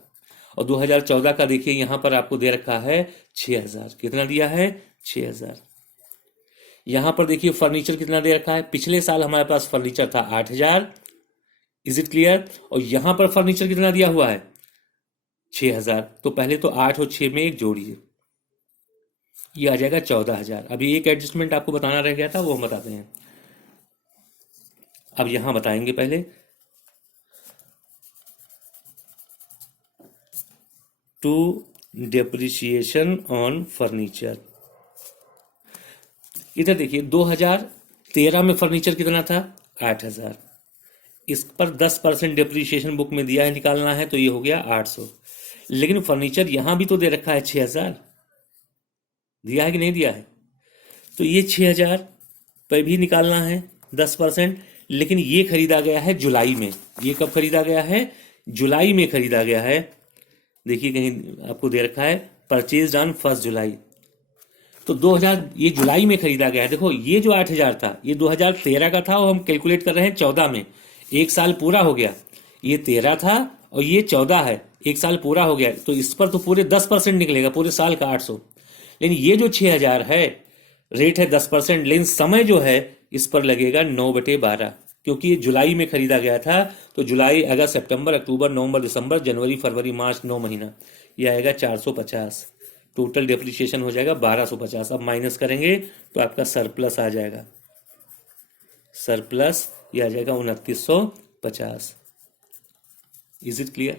और 2014 का देखिए यहाँ पर आपको दे रखा है 6000। कितना दिया है? 6000। यहाँ पर देखिए फर्नीचर कितना दे रखा है, पिछले साल हमारे पास फर्नीचर था 8000। Is it clear? और यहाँ पर फर्नीचर कितना दिया हुआ है? 6000। तो पहले तो 8 और 6 में एक जोड़िए, ये आ जाएगा 14,000। अभी एक एडजस्टमेंट आपको बताना रह गया था, वो हम बताते हैं। अब यहां बताएंगे पहले टू डेप्रिसिएशन ऑन फर्नीचर। इधर देखिए 2013 में फर्नीचर कितना था? 8000। इस पर 10% डेप्रिसिएशन बुक में दिया है, निकालना है तो ये हो गया 800। लेकिन फर्नीचर यहां भी तो दे रखा है 6000, दिया है कि नहीं दिया है? तो ये 6000 पर भी निकालना है 10%। लेकिन ये खरीदा गया है जुलाई में। ये कब खरीदा गया है? जुलाई में खरीदा गया है। देखिए कहीं आपको दे रखा है परचेज ऑन 1 जुलाई। तो 2000 ये जुलाई में खरीदा गया है। देखो ये जो 8000 था ये 2013 का था और हम कैलकुलेट कर रहे हैं 14 में। एक साल पूरा हो गया, ये 13 था और ये 14 है, एक साल पूरा हो गया। तो इस पर तो पूरे 10% निकलेगा, पूरे साल का 800। लेकिन ये जो 6000 है रेट है 10%, लेकिन समय जो है इस पर लगेगा 9/12, क्योंकि ये जुलाई में खरीदा गया था। तो जुलाई, अगस्त, सितंबर, अक्टूबर, नवंबर, दिसंबर, जनवरी, फरवरी, मार्च, 9 महीना, ये आएगा 450। टोटल डेप्रिसिएशन हो जाएगा 1250। अब माइनस करेंगे तो आपका सरप्लस आ जाएगा, सरप्लस ये आ जाएगा 2950। Is it clear?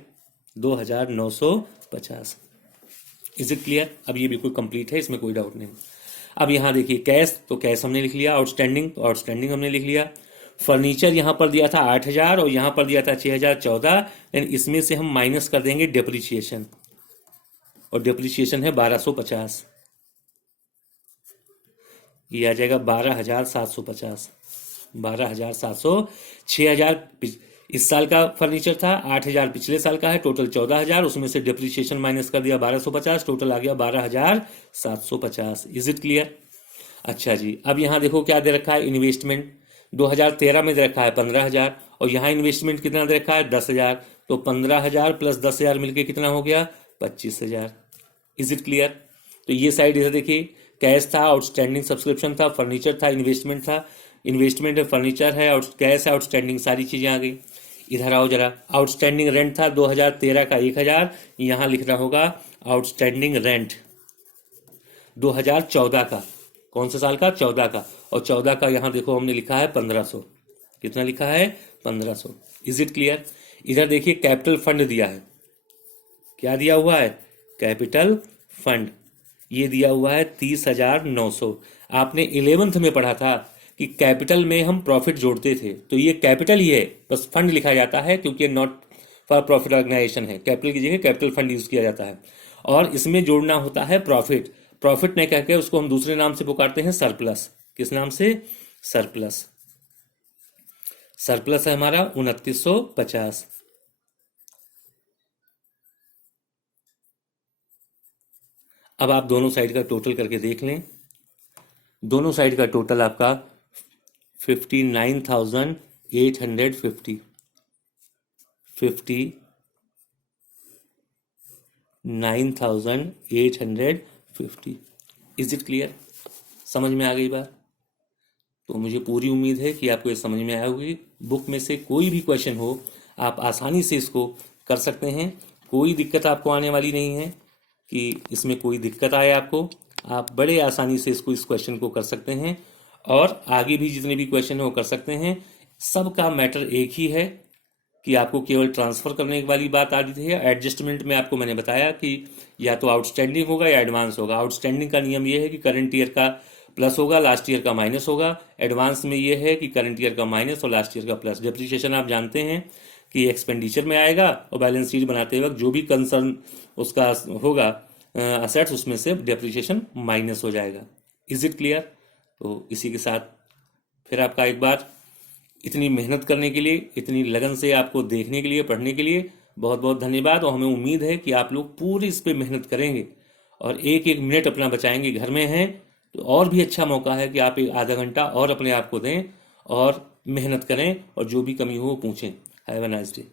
2950। Is it clear? अब ये बिल्कुल कंप्लीट है, इसमें कोई डाउट नहीं। अब यहां देखिए कैश, तो कैश हमने लिख लिया। आउटस्टैंडिंग, तो आउटस्टैंडिंग हमने लिख लिया। फर्नीचर यहां पर दिया था 8000 और यहां पर दिया था 6014, लेकिन इसमें से हम माइनस कर देंगे डेप्रिसिएशन, और डेप्रिसिएशन है 1250। ये आ जाएगा 12,750। 12,700। 6000 इस साल का फर्नीचर था, 8000 पिछले साल का है, टोटल 14,000। उसमें से डेप्रिसिएशन माइनस कर दिया 1250, टोटल आ गया 12,750। Is it clear? अच्छा जी, अब यहाँ देखो क्या दे रखा है, इन्वेस्टमेंट 2013 में दे रखा है 15,000 और यहाँ इन्वेस्टमेंट कितना दे रखा है 10,000। तो 15,000 प्लस 10,000 मिलके कितना हो गया 25,000। Is it clear? तो ये साइड इधर देखिए, कैश था, आउटस्टैंडिंग सब्सक्रिप्शन था, फर्नीचर था, इन्वेस्टमेंट था। इन्वेस्टमेंट है, फर्नीचर है, कैश है, आउटस्टैंडिंग, सारी चीजें आ गई। इधर आओ जरा, आउटस्टैंडिंग रेंट था 2013 का 1000, यहां लिखना होगा आउटस्टैंडिंग रेंट 2014 का। कौन से साल का? 14 का। और 14 का यहां देखो हमने लिखा है 1500। कितना लिखा है? 1500। Is it clear? इधर देखिए कैपिटल फंड दिया है। क्या दिया हुआ है? Capital fund. ये दिया हुआ है 30,900। आपने 11th में पढ़ा था कि कैपिटल में हम प्रॉफिट जोड़ते थे, तो ये कैपिटल ही है, बस फंड लिखा जाता है क्योंकि नॉट फॉर प्रॉफिट ऑर्गेनाइजेशन है। कैपिटल की जगह कैपिटल फंड यूज किया जाता है और इसमें जोड़ना होता है प्रॉफिट। प्रॉफिट नहीं कहकर उसको हम दूसरे नाम से पुकारते हैं सरप्लस। किस नाम से? सरप्लस। सरप्लस है हमारा 2950। अब आप दोनों साइड का टोटल करके देख लें। दोनों साइड का टोटल आपका 59,850। 59,850। Is it clear? समझ में आ गई बात? तो मुझे पूरी उम्मीद है कि आपको ये समझ में आया होगी। बुक में से कोई भी क्वेश्चन हो आप आसानी से इसको कर सकते हैं, कोई दिक्कत आपको आने वाली नहीं है कि इसमें कोई दिक्कत आए आपको। आप बड़े आसानी से इस क्वेश्चन को कर सकते हैं और आगे भी जितने भी क्वेश्चन है वो कर सकते हैं। सबका मैटर एक ही है, कि आपको केवल ट्रांसफर करने वाली बात आ रही थी। एडजस्टमेंट में आपको मैंने बताया कि या तो आउटस्टैंडिंग होगा या एडवांस होगा। आउटस्टैंडिंग का नियम यह है कि करंट ईयर का प्लस होगा, लास्ट ईयर का माइनस होगा। एडवांस में यह है कि करंट ईयर का माइनस और लास्ट ईयर का प्लस। डेप्रिसिएशन आप जानते हैं कि एक्सपेंडिचर में आएगा और बैलेंस शीट बनाते वक्त जो भी कंसर्न उसका होगा असेट्स, उसमें से डेप्रिसिएशन माइनस हो जाएगा। Is it clear? तो इसी के साथ फिर आपका एक बार इतनी मेहनत करने के लिए, इतनी लगन से आपको देखने के लिए, पढ़ने के लिए बहुत बहुत धन्यवाद। और हमें उम्मीद है कि आप लोग पूरी इस पर मेहनत करेंगे और एक एक मिनट अपना बचाएंगे। घर में हैं तो और भी अच्छा मौका है कि आप एक आधा घंटा और अपने आप को दें और मेहनत करें और जो भी कमी हो वो पूछें। Have a nice day.